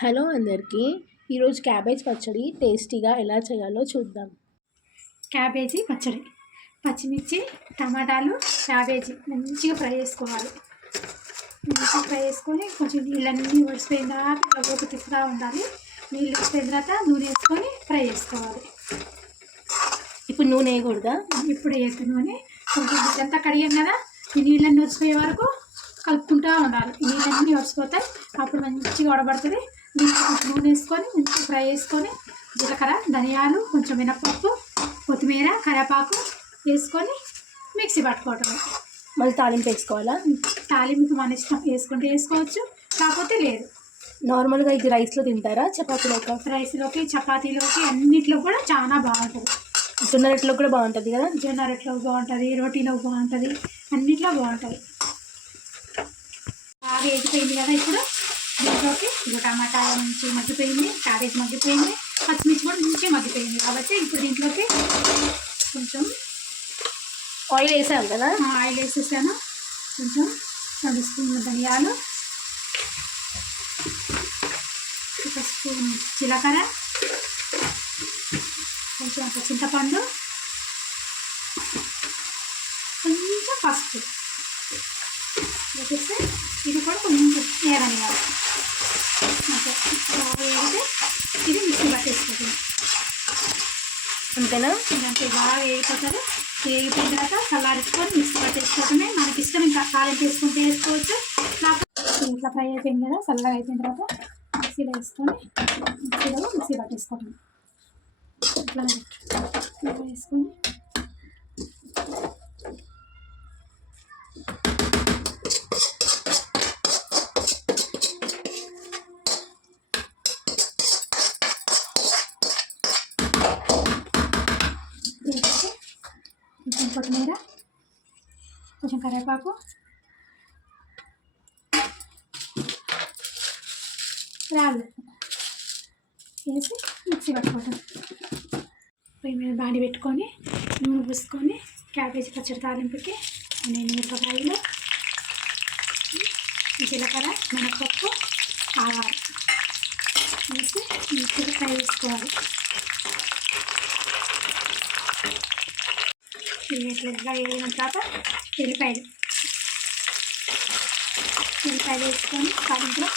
Hello అందరికీ. ఈరోజు cabbage పచ్చడి టేస్టీగా ఎలా చేయాలో చూద్దాం. క్యాబేజీ పచ్చడి, పచ్చిమిర్చి, టమాటాలు, క్యాబేజీ మంచిగా ఫ్రై చేసుకోవాలి. మంచిగా ఫ్రై చేసుకొని కొంచెం నీళ్ళన్నీ వడిసిపోయిన తర్వాత ఇట్లా తిప్పుతూ ఉండాలి. నీళ్ళు వచ్చిపోయిన తర్వాత నూనె వేసుకొని ఫ్రై చేసుకోవాలి. ఇప్పుడు నూనె వేయకూడదా? ఇప్పుడు వేస్తే నూనె కొంచెం ఇదంతా కడిగాం కదా, ఈ నీళ్ళన్నీ వచ్చిపోయే వరకు కలుపుకుంటూ ఉండాలి. నీళ్ళన్నీ వడిసిపోతాయి, అప్పుడు మంచిగా వడబడుతుంది. దీంట్లో కొంచెం నూనె వేసుకొని మంచిగా ఫ్రై చేసుకొని జీలకర్ర, ధనియాలు, కొంచెం మినపప్పు, కొత్తిమీర, కరివేపాకు వేసుకొని మిక్సీ పట్టుకోవటం. మళ్ళీ తాలింపు వేసుకోవాలా? తాలింపు మన ఇష్టం, వేసుకుంటే వేసుకోవచ్చు, కాకపోతే లేదు. నార్మల్గా ఇది రైస్లో తింటారా, చపాతీలోకి? రైస్లోకి, చపాతీలోకి, అన్నిట్లో కూడా చాలా బాగుంటుంది. జొన్న రొట్టెలో కూడా బాగుంటుంది కదా? జొన్న రొట్టెలో బాగుంటుంది, రోటీలో బాగుంటుంది, అన్నిట్లో బాగుంటుంది. బాగా వేగిపోయింది కదా, ఇప్పుడు దీంట్లోకి ఇప్పుడు టమాటా మంచి మగ్గిపోయింది, క్యాబేజ్ మగ్గిపోయింది, పచ్చిమిర్చి కూడా మంచిగా మగ్గిపోయింది. కాబట్టి ఇప్పుడు దీంట్లోకి కొంచెం ఆయిల్ వేసాను కదా, ఆయిల్ వేసేసాను. కొంచెం 2 స్పూన్ల ధనియాలు, 1 స్పూన్ జీలకర్ర, కొంచెం అంత చింతపండు, కొంచెం పసుపు వేసేస్తే ఇది కూడా కొంచెం ఏగనియాలి. వేగితే ఇది మిక్సీ పట్టేసుకుంటుంది. అంతేనా? ఇదంటే బాగా వేగిపోతుంది. వేగిపోయిన తర్వాత చల్లారించుకొని మిక్సీ పట్టేసుకోవటమే. మనకి ఇష్టం, ఇంకా తాలింపు వేసుకుంటే వేసుకోవచ్చు. ఇట్లా ఫ్రై అయిపోయింది కదా, చల్లగా అయిపోయిన తర్వాత మిక్సీలో వేసుకొని మిక్సీ పట్టేసుకోవటం. ఇట్లా వేసుకొని కొంచెం కొత్తిమీర, కొంచెం కరివేపాకు, రాళ్ళు వేసి మిక్సీ పట్టుకుంటాం. పొయ్యి మీద బాండి పెట్టుకొని నూనె పూసుకొని క్యాబేజీ పచ్చడి తాలింపుకి నేను మిరపకాయలు, జీలకర్ర, మినపప్పు, ఆవాలు వేసి మంచిగా ఫ్రై చేసుకోవాలి. ఇట్లా వేగిన తర్వాత ఎల్లిపాయలు వేసుకొని తాలింపులో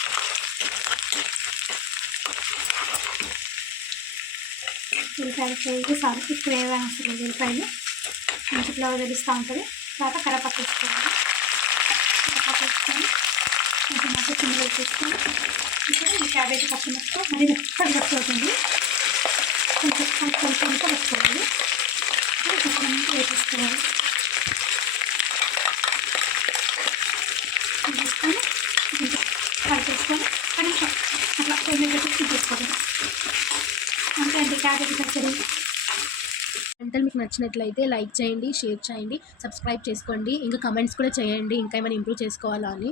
ఎల్లిపాయలు ఫ్రై సారీ ఎక్కువ వేయాల్సిన ఎల్లిపాయలు మంచి ఫ్లేవర్ తెలుస్తూ ఉంటుంది. తర్వాత కరివేపాకు వేసుకోవాలి. కరివేపాకు వేసుకొని కొంచెం మధ్య చిన్న వేసేసుకొని ఇప్పుడు ఈ క్యాబేజీ పచ్చిమిరపకాయ మరి మెత్తగా పట్టుకుంటుంది. కొంచెం కొంచెం పట్టుకోవాలి. వేసేసుకోవాలి. వేసుకొని కలిపేసుకొని కొంచెం అట్లా పొయ్యి మీద పెట్టి తీసుకోవాలి. అంతే అండి క్యాబేజీ పచ్చడి. వంటలు మీకు నచ్చినట్లయితే లైక్ చేయండి, షేర్ చేయండి, సబ్స్క్రైబ్ చేసుకోండి. ఇంకా కమెంట్స్ కూడా చేయండి, ఇంకా ఏమైనా ఇంప్రూవ్ చేసుకోవాలా అని.